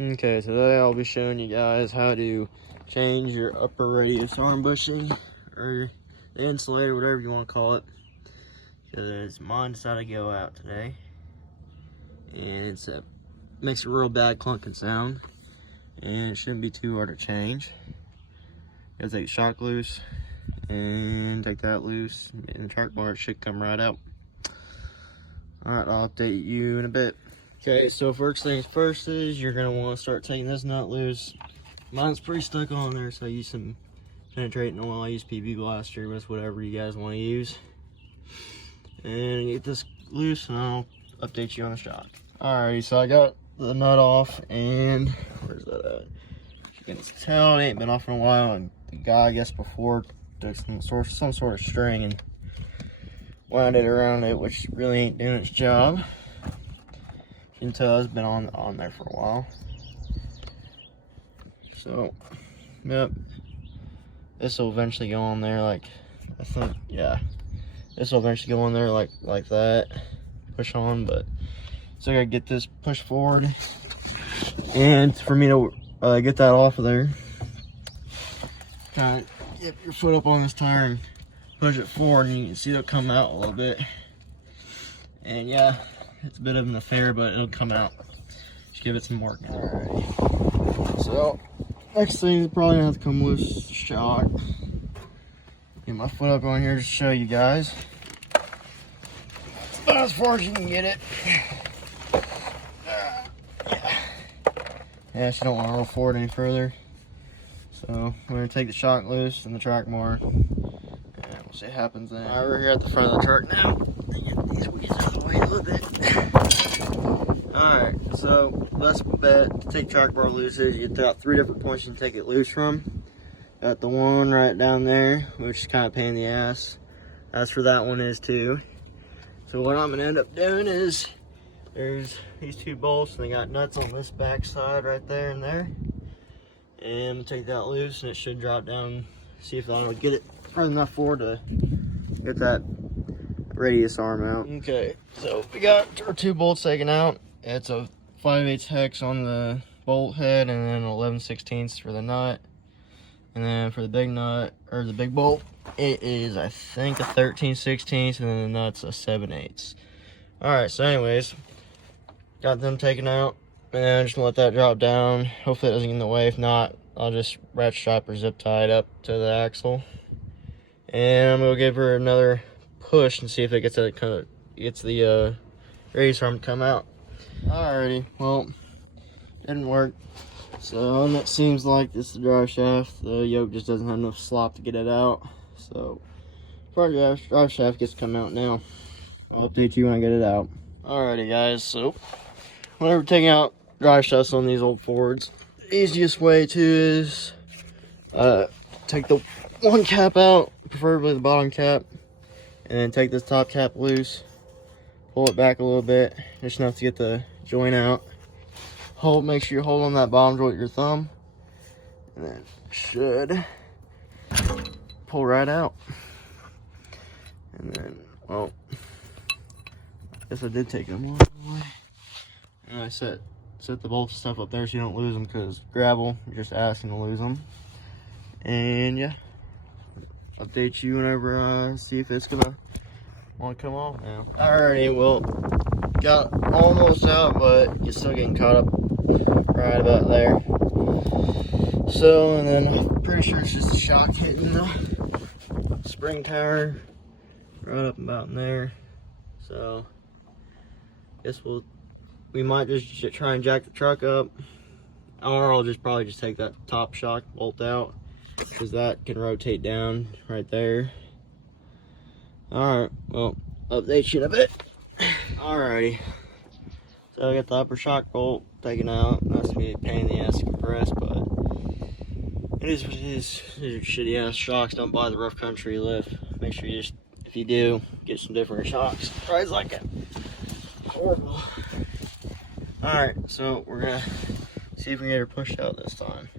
Okay, today I'll be showing you guys how to change your upper radius arm bushing, or the insulator, whatever you want to call it, because mine decided to go out today, and it's makes a real bad clunking sound, and it shouldn't be too hard to change. You gotta take the shock loose, and take that loose, and the track bar should come right out. Alright, I'll update you in a bit. Okay, so first things first is you're going to want to start taking this nut loose. Mine's pretty stuck on there, so I use some penetrating oil. I use PB Blaster, but it's whatever you guys want to use. And get this loose, and I'll update you on the shock. Alrighty, so I got the nut off, and where's that at? You can tell it ain't been off in a while, and the guy, I guess, before took some sort of string and wound it around it, which really ain't doing its job. You can tell it's been on there for a while. So, yep, this will eventually go on there, like, I think, yeah, this will eventually go on there like that, push on, but so I gotta get this pushed forward, and for me to get that off of there, kind of get your foot up on this tire and push it forward, and you can see it'll come out a little bit. And yeah, it's a bit of an affair, but it'll come out. Just give it some work. Alright. So, next thing is probably gonna have to come loose shock. Get my foot up on here to show you guys. It's about as far as you can get it. Yeah, so you don't want to roll forward any further. So, we're gonna take the shock loose and the track bar. We'll see what happens then. Alright, we're here at the front of the truck now. Get these wheels out of the way a little bit. Alright, so best bet to take track bar loose is you got 3 different points you can take it loose from. Got the one right down there, which is kind of a pain in the ass. That's where that one is too. So what I'm gonna end up doing is there's these 2 bolts, and they got nuts on this back side right there and there. And I'm gonna take that loose, and it should drop down. See if I'll get it further enough forward to get that radius arm out. Okay, so we got our 2 bolts taken out. It's a 5/8 hex on the bolt head, and then 11/16 for the nut. And then for the big nut, or the big bolt, it is, I think, a 13/16, and then the nut's a 7/8. Alright, so anyways, got them taken out, and I'm just gonna let that drop down. Hopefully it doesn't get in the way. If not, I'll just ratchet strap or zip tie it up to the axle. And I'm gonna give her another push and see if it gets the radius arm to come out. Alrighty, well, didn't work. So it seems like this is the drive shaft. The yoke just doesn't have enough slop to get it out. So front drive shaft gets to come out now. I'll update you when I get it out. Alrighty guys, so whenever taking out drive shafts on these old Fords, the easiest way to is take the one cap out, preferably the bottom cap, and then take this top cap loose, pull it back a little bit, just enough to get the joint out. Make sure you hold on that bottom joint with your thumb, and then it should pull right out. And then, well, I guess I did take them all the way. And I set the bolts and stuff up there so you don't lose them, because gravel, you're just asking to lose them. And yeah, update you whenever I see if it's gonna want to come off now. Alrighty, well, got almost out, but you're still getting caught up right about there. So, and then I'm pretty sure it's just a shock hitting the spring tower right up about in there. So, guess we might just try and jack the truck up, or I'll probably just take that top shock bolt out, because that can rotate down right there. Alright, well, update you in a bit. Alrighty, so I got the upper shock bolt taken out. That's gonna be a pain in the ass to compress, but it is what it is. These are shitty ass shocks. Don't buy the rough country lift. Make sure you if you do, get some different shocks. Rides like it. Horrible. Alright, so we're gonna see if we can get her pushed out this time.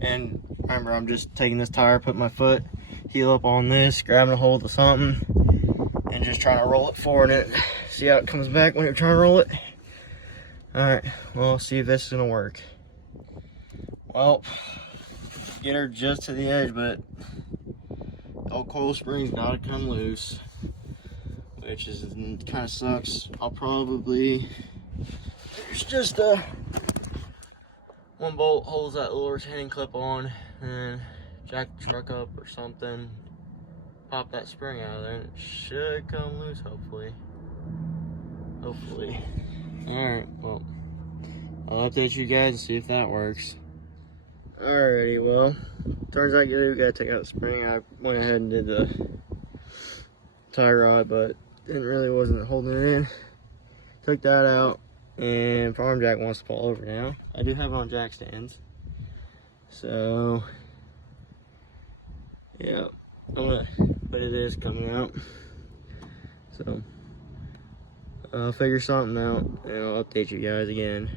And remember, I'm just taking this tire, putting my foot, heel up on this, grabbing a hold of something, and just trying to roll it forward. And see how it comes back when you're trying to roll it. Alright, well, see if this is gonna work. Well, get her just to the edge, but the old coil spring's gotta come loose, which is kind of sucks. I'll probably, there's just one bolt holds that little retaining clip on, and jack the truck up or something, pop that spring out of there, and it should come loose, hopefully. Alright, well, I'll update you guys and see if that works. Alrighty, well, turns out you gotta take out the spring. I went ahead and did the tie rod, but wasn't holding it in. Took that out, and farm jack wants to fall over now. I do have it on jack stands, so yeah, but it is coming out. So I'll figure something out and I'll update you guys again.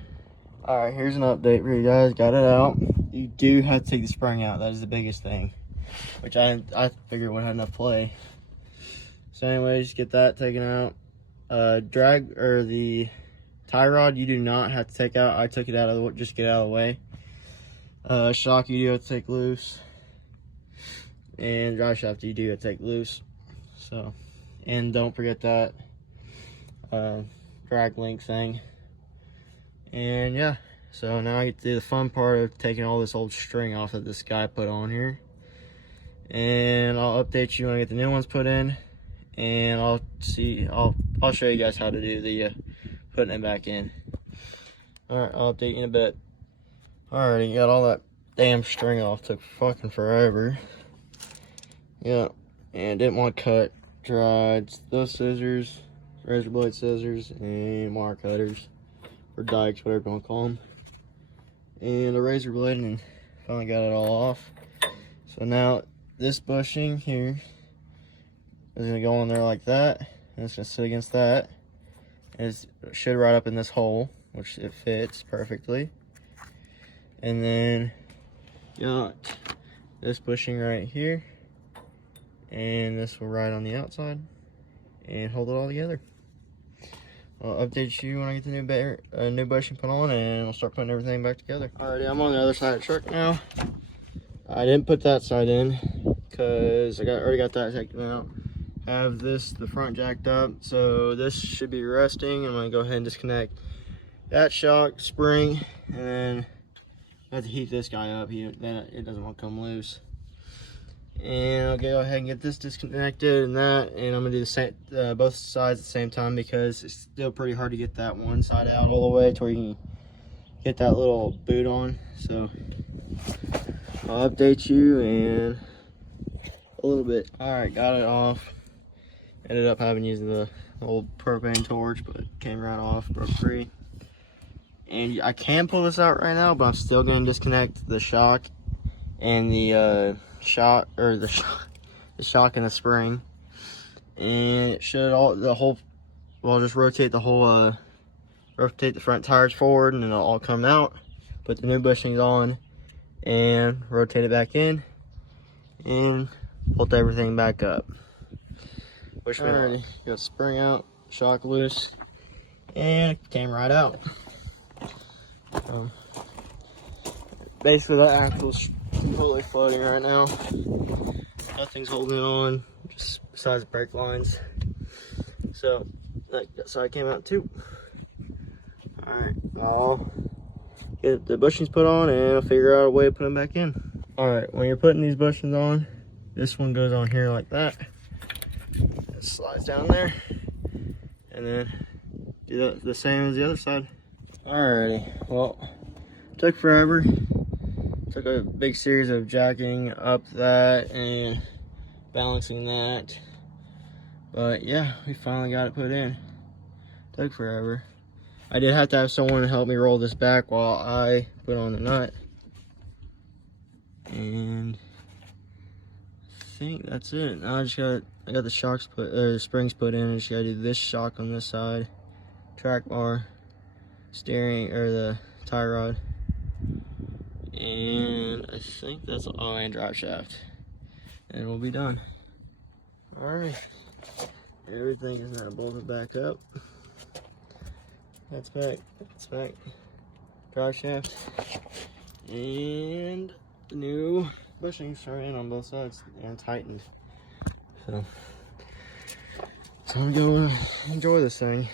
Alright, here's an update for you guys. Got it out. You do have to take the spring out. That is the biggest thing, which I figured would have enough play. So anyways, get that taken out. Drag, or the tie rod, you do not have to take out. I took it out of the, just get out of the way. Shock, you do have to take loose. And drive shaft, you do have to take loose. So, and don't forget that drag link thing. And yeah, so now I get to do the fun part of taking all this old string off that this guy put on here. And I'll update you when I get the new ones put in. And I'll show you guys how to do the putting it back in. Alright, I'll update you in a bit. Alrighty, got all that damn string off. Took fucking forever. Yeah, and didn't want to cut. Tried those scissors, razor blade scissors, and wire cutters, or dikes, whatever you want to call them, and a razor blade, and finally got it all off. So now this bushing here is going to go in there like that, and it's going to sit against that, and it should right up in this hole, which it fits perfectly. And then got this bushing right here, and this will ride on the outside and hold it all together. I'll update you when I get the new bushing put on, and I'll start putting everything back together. Alrighty, I'm on the other side of the truck now. I didn't put that side in because I already got that taken out. Have this, the front jacked up, so this should be resting. I'm gonna go ahead and disconnect that shock spring, and then I have to heat this guy up. It doesn't want to come loose. And I'll go ahead and get this disconnected and that, and I'm gonna do the same, both sides at the same time, because it's still pretty hard to get that one side out all the way to where you can get that little boot on. So I'll update you in a little bit. Alright, got it off. Ended up having to use the old propane torch, but it came right off, broke free. And I can pull this out right now, but I'm still gonna disconnect the shock and the shock and the spring, and it should just rotate the whole rotate the front tires forward, and then it'll all come out. Put the new bushings on and rotate it back in and bolt everything back up. Alrighty, got spring out, shock loose, and it came right out. Basically that axle's completely floating right now. Nothing's holding it on, just besides the brake lines. So that side came out too. Alright, I'll get the bushings put on and I'll figure out a way to put them back in. Alright, when you're putting these bushings on, this one goes on here like that. It slides down there, and then do the same as the other side. Alrighty, well, took forever. Took a big series of jacking up that and balancing that, but yeah, we finally got it put in. Took forever. I did have to have someone help me roll this back while I put on the nut, and I think that's it. Now I got the shocks the springs put in. I just gotta do this shock on this side, track bar, steering, or the tie rod, and I think that's all, and drive shaft, and we'll be done. All right, everything is now bolted back up. That's back. That's back. Drive shaft. And the new bushings are in on both sides and tightened. So I'm going to enjoy this thing.